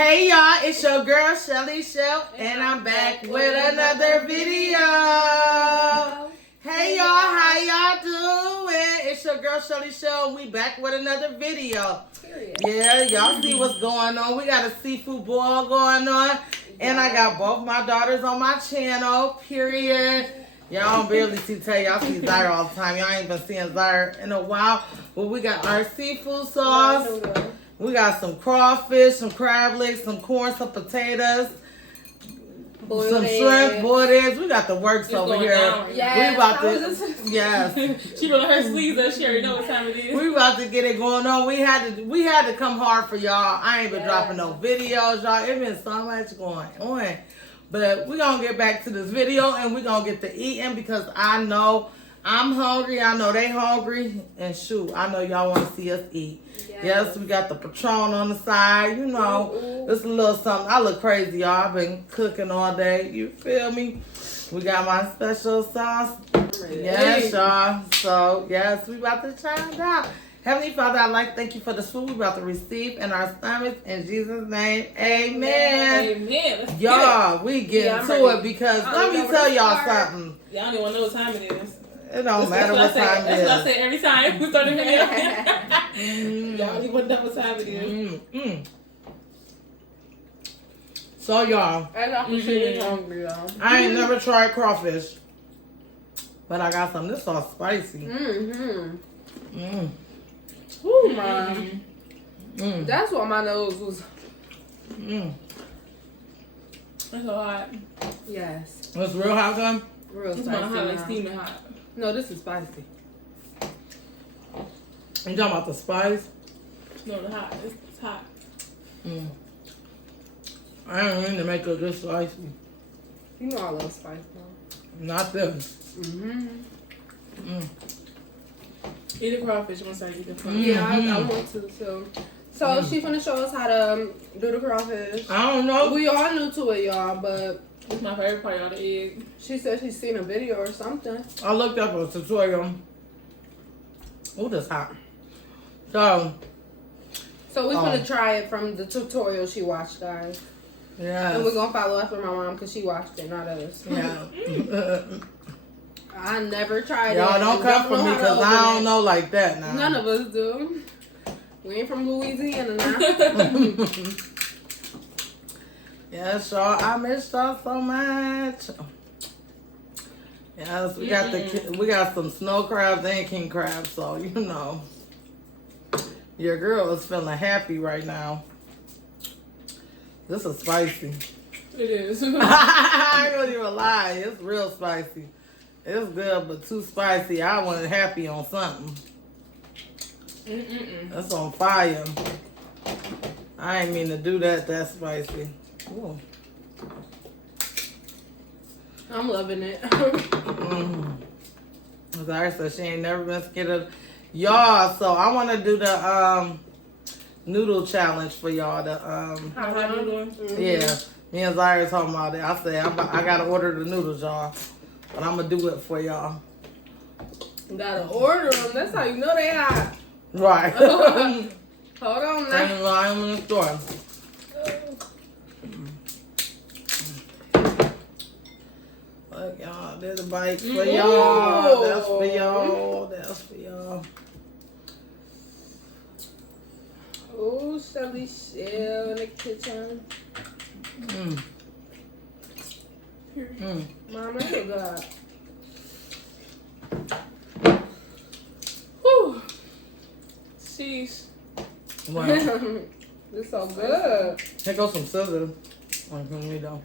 Hey y'all, it's your girl Shelly Shell, and I'm back with another video. Hey y'all, how y'all doing? It's your girl Shelly Shell, and we back with another video. Yeah, y'all see what's going on. We got a seafood boil going on, and I got both my daughters on my channel, period. Y'all don't barely tell y'all see Zyra all the time. Y'all ain't been seeing Zyra in a while. But we got our seafood sauce. We got some crawfish, some crab legs, some corn, some potatoes, some shrimp, boiled eggs. We got the works over here. Yes, we about to, yes. She rolled her sleeves up. She already know what time it is. We about to get it going on. We had to come hard for y'all. I ain't been dropping no videos, y'all. It been so much going on. But we gonna get back to this video and we gonna get to eating because I know I'm hungry. I know they hungry. And shoot, I know y'all want to see us eat. Yes, we got the Patron on the side. You know, it's a little something. I look crazy, y'all. I've been cooking all day. You feel me? We got my special sauce. Yes, y'all. So, yes, we about to try it out. Heavenly Father, I'd like to thank you for this food we're about to receive in our stomachs. In Jesus' name, amen. Amen. Y'all, we get into it because let me tell y'all something. Y'all don't even want to know what time it is. It don't matter what time it is. That's what I say every time we start the video. Y'all don't even want to know what time it is. So, y'all. And I'm hungry, y'all. I ain't never tried crawfish. But I got some. This sauce spicy. Ooh, man. That's what my nose was. That's so hot. Yes. It's real hot, son? Real It's spicy. not hot, like steaming hot. No, this is spicy. You talking about the spice? No, the hot. It's hot. I didn't mean to make it this spicy. You know I love spice, though. Not this. Eat a crawfish once I eat the crawfish. Yeah, I want to, too. So she finna show us how to do the crawfish. I don't know. We all new to it, y'all, but It's my favorite part, y'all, the egg. she said she's seen a video or something. I looked up a tutorial. Oh, that's hot. So we're gonna try it from the tutorial she watched, guys. yeah. And we're gonna follow after my mom because she watched it, not us. Yeah. I never tried it. Y'all don't come for me because I don't know like that now. None of us do. We ain't from Louisiana now. Yes, y'all. I miss y'all so much. Yes, we got some snow crabs and king crabs, so you know. Your girl is feeling happy right now. This is spicy. It is. I ain't gonna even lie. It's real spicy. It's good, but too spicy. I wasn't happy on something. That's on fire. I ain't mean to do that. That's spicy. Ooh. I'm loving it. Zara said she ain't never been scared of y'all. So I want to do the noodle challenge for y'all. How you doing? Yeah, me and Zara talking about it. I said I gotta order the noodles, y'all, but I'm gonna do it for y'all. Gotta order them. That's how you know they hot. Right. Hold on now. I'm in the store. Look, y'all, there's a bite for y'all. That's for y'all. That's for y'all. Oh, Shelly Shell in the kitchen. Mama, you got. Whew. Sheesh. Wow. It's so good. Here goes some scissors. From me though.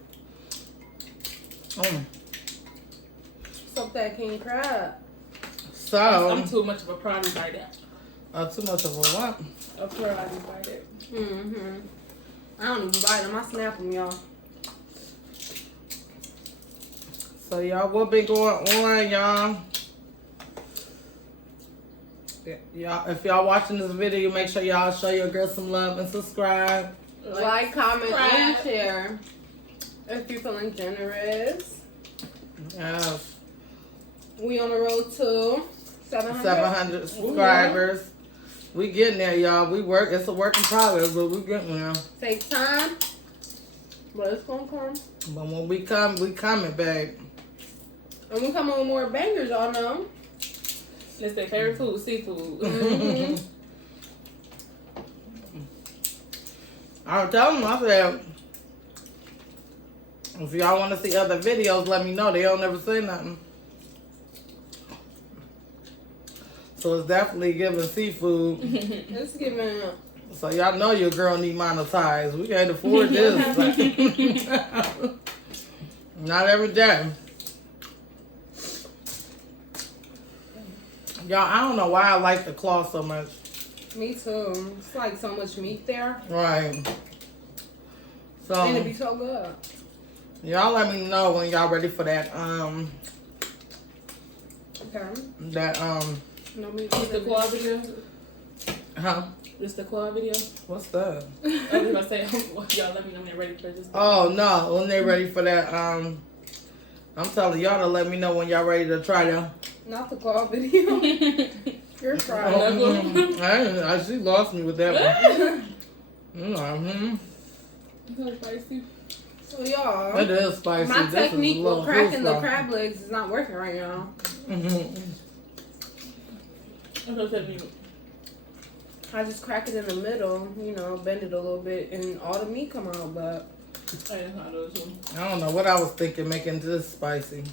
Soak that king crab. So I'm too much of a product by that. too much of a what? A product by that. I don't even bite them. I snap them, y'all. So y'all, what been going on, y'all? Y'all, if y'all watching this video, make sure y'all show your girl some love and subscribe. Like, comment, and share. If you're feeling generous. Yes. We on the road to 700. 700 subscribers. We getting there, y'all. We work. It's a work in progress, but we getting there. Take time, but it's gonna come. But when we come, we coming, babe. And we coming with more bangers, y'all know. It's their favorite food, seafood. Mm-hmm. I was telling them, I said, if y'all want to see other videos, let me know. They don't never say nothing. So it's definitely giving seafood. It's giving. So y'all know your girl need monetized. We can't afford this. Not every day. Y'all, I don't know why I like the claw so much. Me too. It's like so much meat there. Right. So And it'd be so good. y'all let me know when y'all ready for that Okay. No meat. It's the quad video. huh? It's the quad video. What's that? I was gonna say, y'all let me know when they're ready for this. Oh no, when they ready for that, I'm telling y'all to let me know when y'all ready to try them. Not the claw video. You're trying. She lost me with that one. So spicy. So y'all, It is spicy. my This is technique a little with cracking too the spicy. crab legs is not working right now. I just crack it in the middle, you know, bend it a little bit, and all the meat come out. But I don't know what I was thinking making this spicy.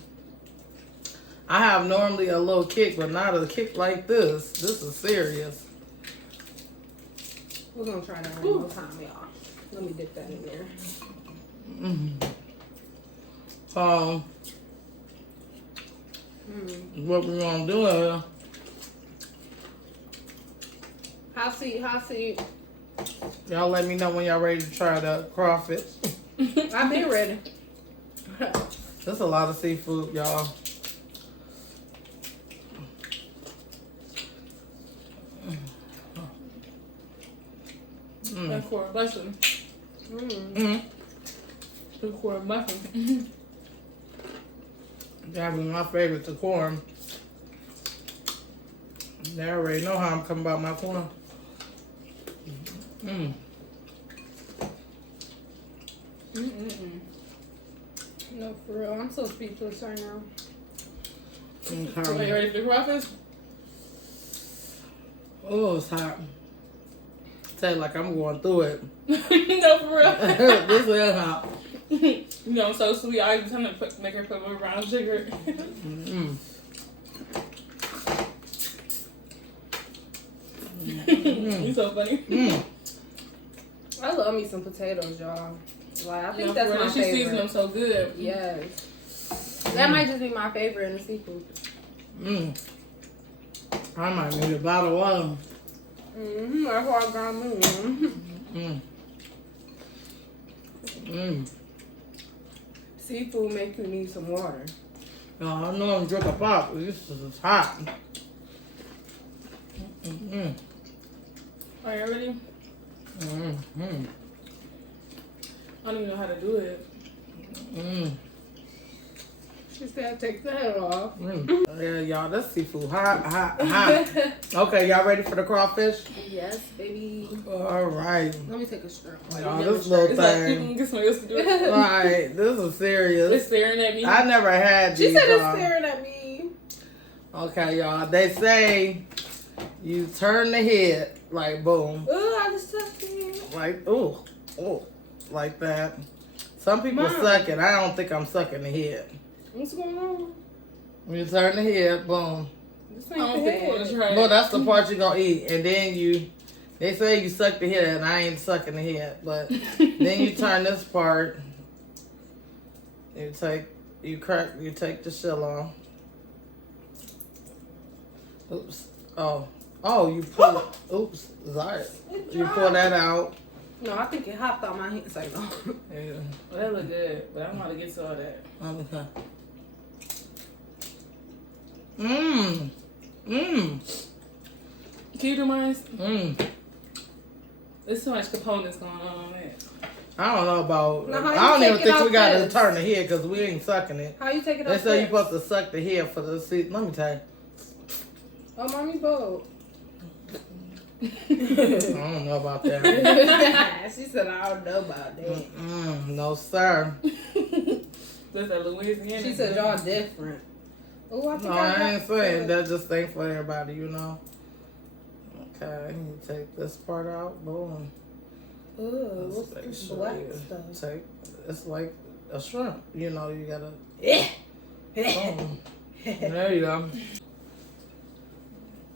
I have normally a little kick, but not a kick like this. This is serious. we're gonna try that one more time, y'all. Let me dip that in there. What we gonna do here? Hot seat. Y'all let me know when y'all ready to try the crawfish. I've been ready. There's a lot of seafood, y'all. That's for a blessing. For a blessing. That be my favorite, the corn. They already know how I'm coming about my corn. No, for real. I'm so speechless right now. So you ready for the crawfish? Oh, it's hot. Say like I'm going through it. No, for real. This is hot. You know, I'm so sweet. I was trying to make her put more brown sugar. You're so funny. I love me some potatoes, y'all. Like, I think No, that's for real. my She seasoned favorite. them so good. Yes. That might just be my favorite in the seafood. I might need a bottle of water. That's what I got me. Seafood make you need some water. No, I know I'm drinking pop. This is hot. Are you ready? I don't even know how to do it. She said take the head off. Yeah, y'all, this seafood hot. Okay, y'all ready for the crawfish? Yes, baby. All right. Let me take a strip. Y'all, this little It's like you thing. can get somebody else to do it. All right, this is It's serious. staring at me. I never had She these. said it's staring at me. Okay, y'all. They say you turn the head like boom, Ooh, I just touched it. like ooh, like that. Some people Mom. suck it. I don't think I'm sucking the head. What's going on? When you turn the head, boom. This I ain't don't the think I want to head. try it. Well, that's the part you're gonna eat, and then they say you suck the head, and I ain't sucking the head, but then you turn this part, you take the shell off. Oops. Oh, you pull. Oops, sorry. You pull that out. No, I think it hopped on my hand. It's like, no. Yeah. Well, that look good, but I don't know how to get to all that. Okay. Can you do mine? There's so much components going on, man. I don't know about. Now, how you I don't even take it think we off gotta this? turn the head because we ain't sucking it. How you take it They off? say you're this? supposed to suck the head for the seat. Let me tell you. Oh, mommy boat. don't know about that. She said, I don't know about that. No, sir. That's that Louisiana. She said, y'all different. Oh, I think No, I I ain't got saying that. Just ain't for everybody, you know. Okay, you take this part out. Boom. Ooh, Let's what's make this sure black you stuff? Take. It's like a shrimp. You know, you gotta. Boom. There you go.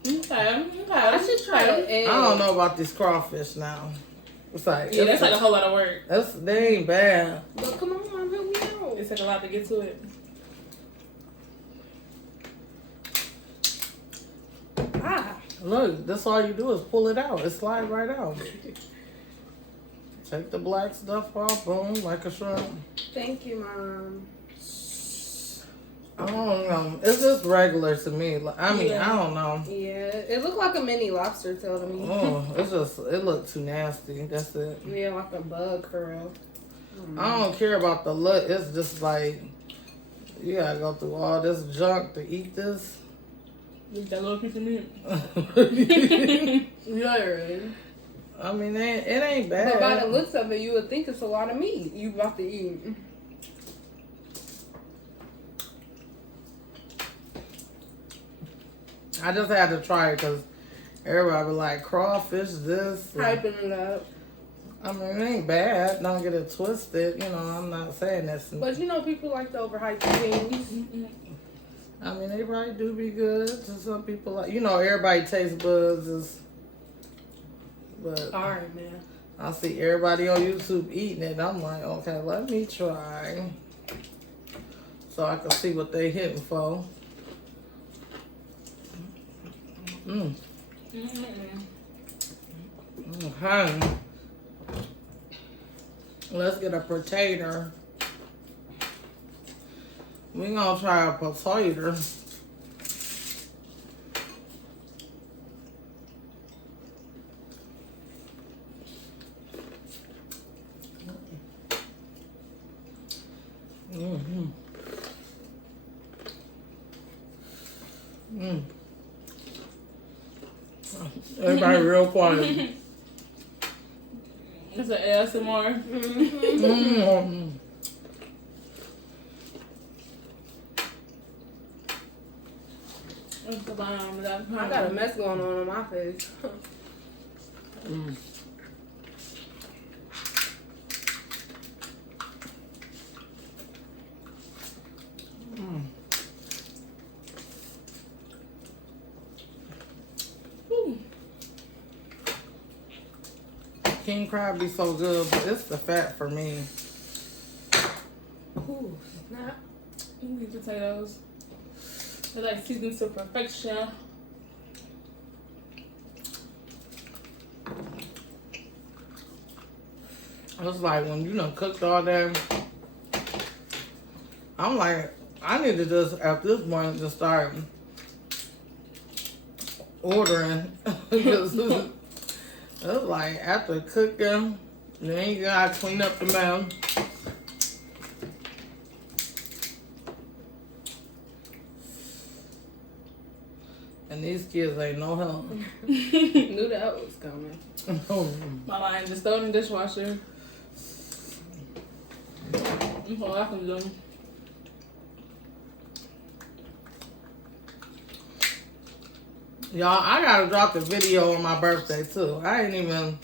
Okay. I should try the egg. I don't know about these crawfish now. It's like Yeah, that's like a whole lot of work. they ain't bad. But come on, help me out. It took a lot to get to it. Ah. Look, that's all you do is pull it out. It slides right out. Take the black stuff off, boom, like a shrimp. Thank you, Mom. I don't know. It's just regular to me. Like, I mean, Yeah. I don't know. Yeah, it looked like a mini lobster tail to me. Oh, it looked too nasty. That's it. Yeah, like a bug curl. I don't care about the look. It's just like, you gotta go through all this junk to eat this. Eat that little piece of meat. Yeah, right. I mean, it ain't bad. But by the looks of it, you would think it's a lot of meat you about to eat. I just had to try it because everybody be like, crawfish this. and- Hyping it up. I mean, it ain't bad. Don't get it twisted. You know, I'm not saying that's. But you know, people like to overhype things. I mean, they probably do be good to some people. Like, you know, everybody taste buds is. But Alright, man. I see everybody on YouTube eating it. I'm like, okay, let me try, so I can see what they hitting for. Okay. Let's get a potato. We gonna try a potato. Everybody real quiet. It's an ASMR. I got a mess going on my face. King crab be so good, but it's the fat for me. Ooh, snap. These potatoes. They're like seasoned to perfection. It's like when you done cooked all that. I'm like, I need to just at this point just start ordering. Because it's like after cooking, then you gotta clean up the mess. And these kids ain't no help. Knew that was coming. My line just throw it in the dishwasher. That's all I can do. Y'all, I gotta drop the video on my birthday too. I ain't even,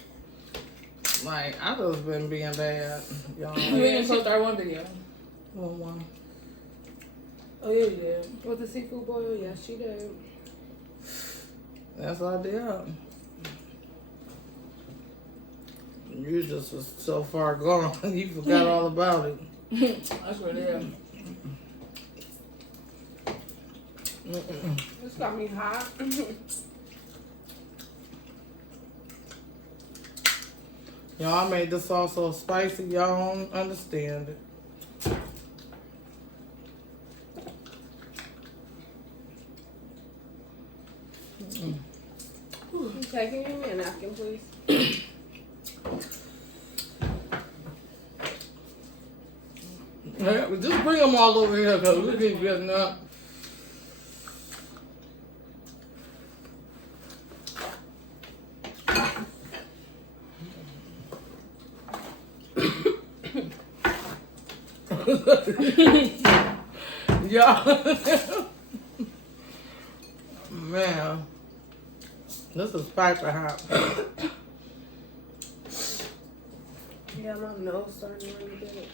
like, I just been being bad, y'all. We didn't post our one video. One. Oh yeah, you did. With the seafood boil? Yes, she did. That's what I did. You just was so far gone, you forgot all about it. I swear did. This got me hot. Y'all made this sauce so spicy, y'all don't understand it. Okay, can you give me a napkin, please? Hey, just bring them all over here because we keep getting up. Y'all. Man. This is piping hot. Yeah, my nose starting to get it.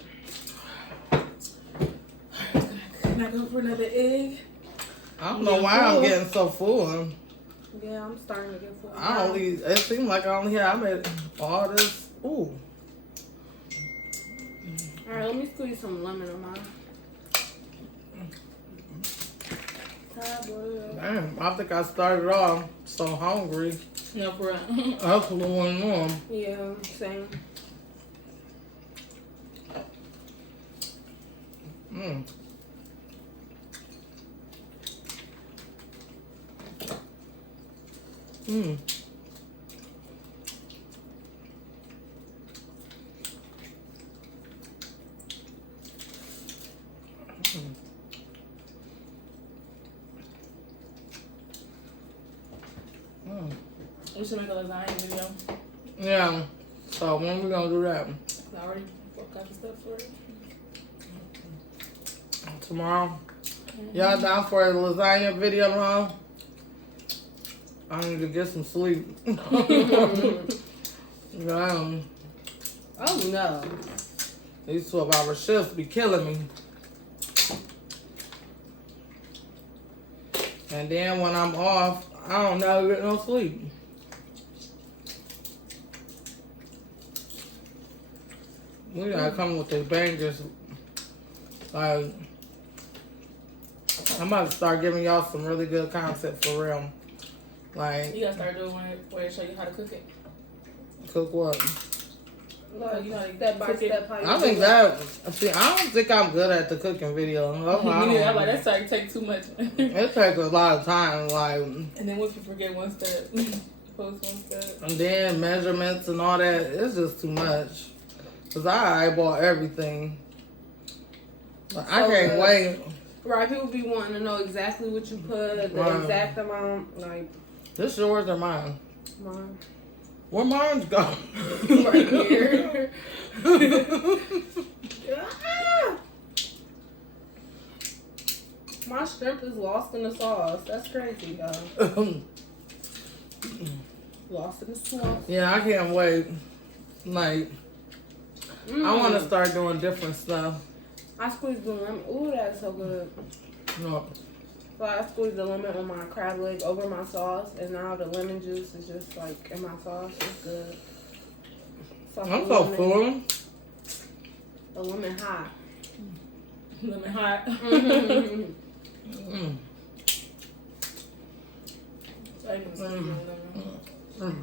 Can I go for another egg? I don't know why I'm getting so full. Yeah, I'm starting to get full. It seems like I only have all this. Ooh. Alright, let me squeeze some lemon on mine. Damn, I think I started off so hungry. No, for real. That's what going on. Yeah, same. Mm. Mm. Mm. We should make a lasagna video. Yeah. So when we gonna do that? I already got the stuff for it. Tomorrow. Y'all down for a lasagna video tomorrow? I need to get some sleep. Yeah. Oh no. These 12-hour shifts be killing me. And then when I'm off, I don't never get no sleep. We gotta come with the bangers. Like, I'm about to start giving y'all some really good content for real. Like, You gotta start doing where they show you how to cook it. cook what? Like, You know, like step by cook it. step. How you I do think it. that, see, I don't think I'm good at the cooking video. That's why I Me neither. I'm don't- like, that's starting to take too much. It takes a lot of time, like, And then once you forget one step, post one step. and then measurements and all that. It's just too much. Cause I eyeball everything. Like, I So can't good. wait. Right, people be wanting to know exactly what you put, the Right. exact amount, like This yours or mine? mine. Where mine's go? Right here. Ah! My shrimp is lost in the sauce. That's crazy, y'all. Lost in the sauce. Yeah, I can't wait. Like, I want to start doing different stuff. I squeezed the lemon. Ooh, that's so good. No. So I squeezed the lemon on my crab leg over my sauce, and now the lemon juice is just like in my sauce. It's good. I'm so full. The lemon hot. Lemon hot. Mhm. Mm. So I can see lemon. Mm.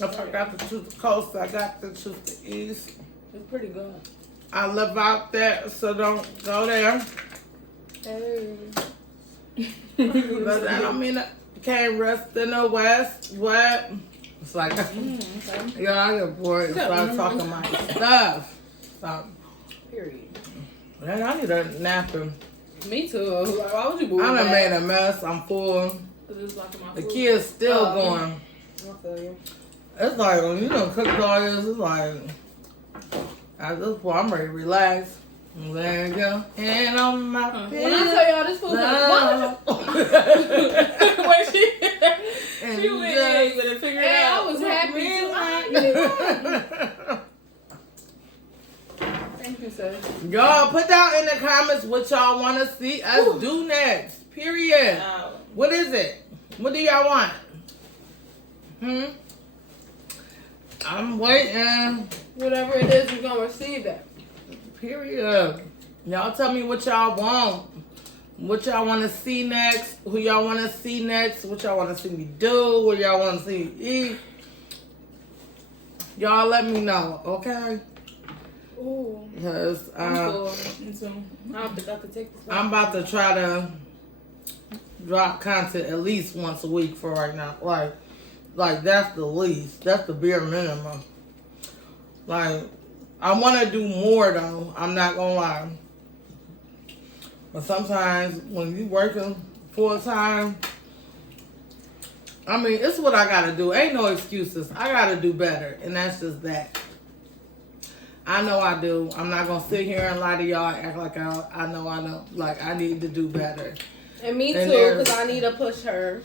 If I got to choose the coast, I got to choose the east. It's pretty good. I live out there, so don't go there. Hey. But that don't mean I can't rest in the west. What? It's like, Okay. yeah, I get bored and start talking my stuff. So, Period. man, I need a napkin. Me too. Like, why would you move I done that? made a mess. I'm full. Cause it's blocking my The food. kids still Oh. going. I feel you. It's like, when you done cooked all this, it's like, at this point, I'm ready to relax. And there you go. And on my When I tell y'all this food, like, what? Wait, she And went just- in with it figured Hey, I out. was happy too. Ah, Thank you, sir. Y'all, put down in the comments what y'all want to see us do next. Period. Wow. What is it? What do y'all want? I'm waiting. Whatever it is, we're gonna receive it. Period. Y'all tell me what y'all want. What y'all want to see next. Who y'all want to see next. What y'all want to see me do. What y'all want to see me eat. Y'all let me know, okay? Ooh. Because I'm full. Me too. I don't think I could take this. I'm about to try to drop content at least once a week for right now. Like that's the least. That's the bare minimum. Like, I want to do more though. I'm not gonna lie. But sometimes when you working full time, I mean, it's what I gotta do. Ain't no excuses. I gotta do better, and that's just that. I know I do. I'm not gonna sit here and lie to y'all, act like I know. Like, I need to do better. And me And too, because I need to push her.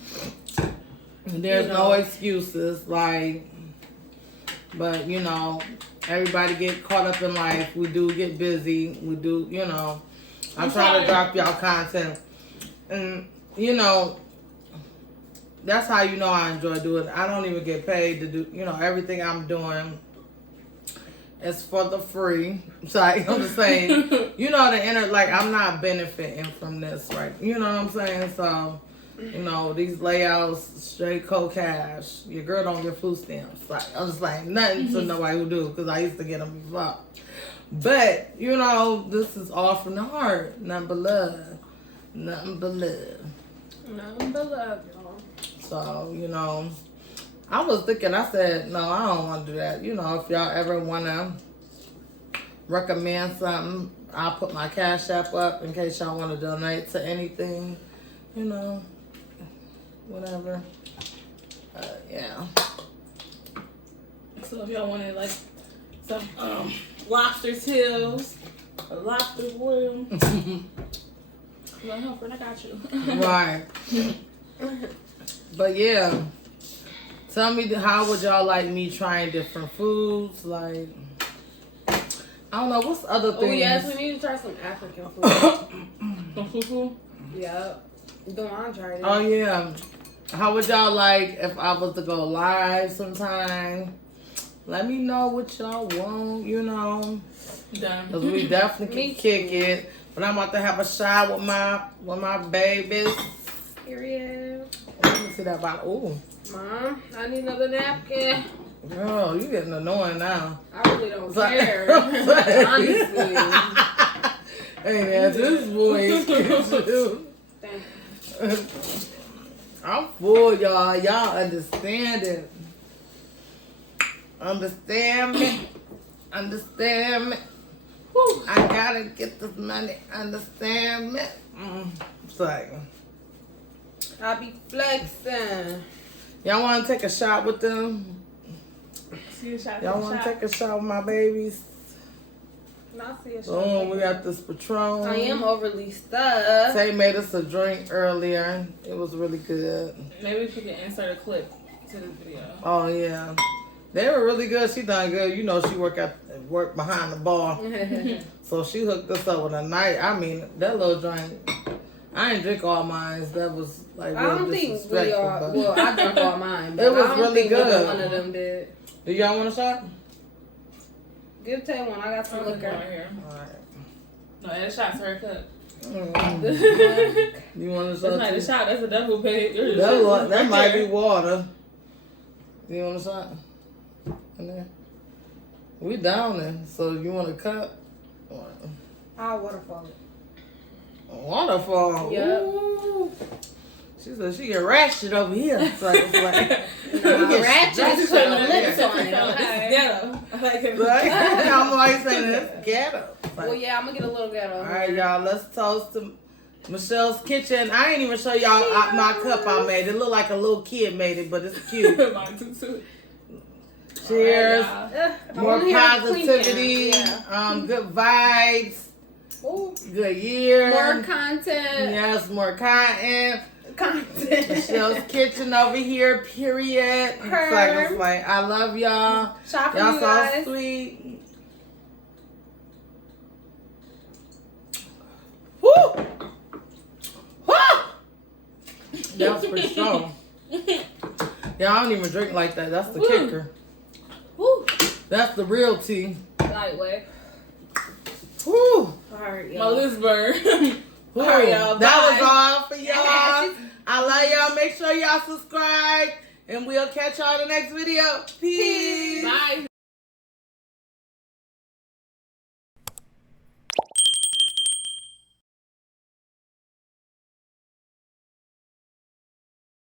There's no excuses, like, but you know, everybody get caught up in life. We do get busy. We do, you know. I'm trying to drop y'all content, and you know, that's how you know I enjoy doing it. I don't even get paid to do, you know, everything I'm doing. It's for the free. So I'm just saying, you know, like, I'm not benefiting from this, right? You know what I'm saying? So, you know, these layouts, straight cold cash. Your girl don't get food stamps. Like, I'm just like, nothing to nobody who do, because I used to get them before. But, you know, this is all from the heart. Nothing but love. Nothing but love. Nothing but love, y'all. So, you know, I was thinking, I said, no, I don't want to do that. You know, if y'all ever want to recommend something, I'll put my Cash App up in case y'all want to donate to anything. You know, whatever. Yeah. So if y'all wanted like some lobster tails, a lobster boil, well, Helper, I got you. Right. But yeah. Tell me, how would y'all like me trying different foods? Like, I don't know, what's other things? Oh, yes, we need to try some African food. Some fufu? Yep. Don't try it. Oh, yeah. How would y'all like if I was to go live sometime? Let me know what y'all want, you know. Done. Because we definitely can kick it. But I'm about to have a shot with my babies. Period. Let me see that bottle. Ooh. Mom, I need another napkin. Girl, you getting annoying now. I really don't Like- care. Honestly. Ain't that this voice? Thank I'm full, y'all. Y'all understand it. Understand me. Understand me. Whew. I gotta get this money. Understand me. It's like, I be flexing. y'all want to take a shot with them? See a shot. Y'all want to take a shot with my babies? Not see a shot. Oh, we got this Patron. I am overly stuffed. Tay made us a drink earlier. It was really good. Maybe if you can insert a clip to the video. Oh yeah, they were really good. She done good. You know, she work behind the bar, so she hooked us up with a night. I mean, that little drink. I didn't drink all mine. That was like I real don't think we disrespectful. are. But Well, I drank all mine. But It was I don't really think neither good. one of them did. do y'all want a shot? Give Tay one. I got some Right liquor. here. All right. No, add a shot to her cup. You want a That's shot? not a too? shot. That's a double page. That might be water. You want a shot? In there? We down there. So you want a cup? I'll waterfall it. Waterfall. Yep. Ooh. She said she get ratchet over here. So it's like, Ratchet is putting the lips on it. This is ghetto. I like it. like, I'm like saying this ghetto. Like, Well, yeah, I'm gonna get a little ghetto. all right, y'all. Let's toast to Michelle's Kitchen. I ain't even show y'all my cup I made. It looked like a little kid made it, but it's cute. Mine too. Cheers. All right, More positivity. Yeah. Good vibes. Ooh, Good year. more content. Yes, more content. Content. Michelle's Kitchen over here, period. It's like, I love y'all. Shop for Y'all you so guys. sweet. Woo! Woo! That's for sure. Yeah, I don't even drink like that. That's the kicker. Woo. That's the real tea. Lightweight. Woo! Alright, My y'all. lips burn. Woo. All right, y'all. That Bye. was all for y'all. I love y'all. Make sure y'all subscribe. And we'll catch y'all in the next video. Peace.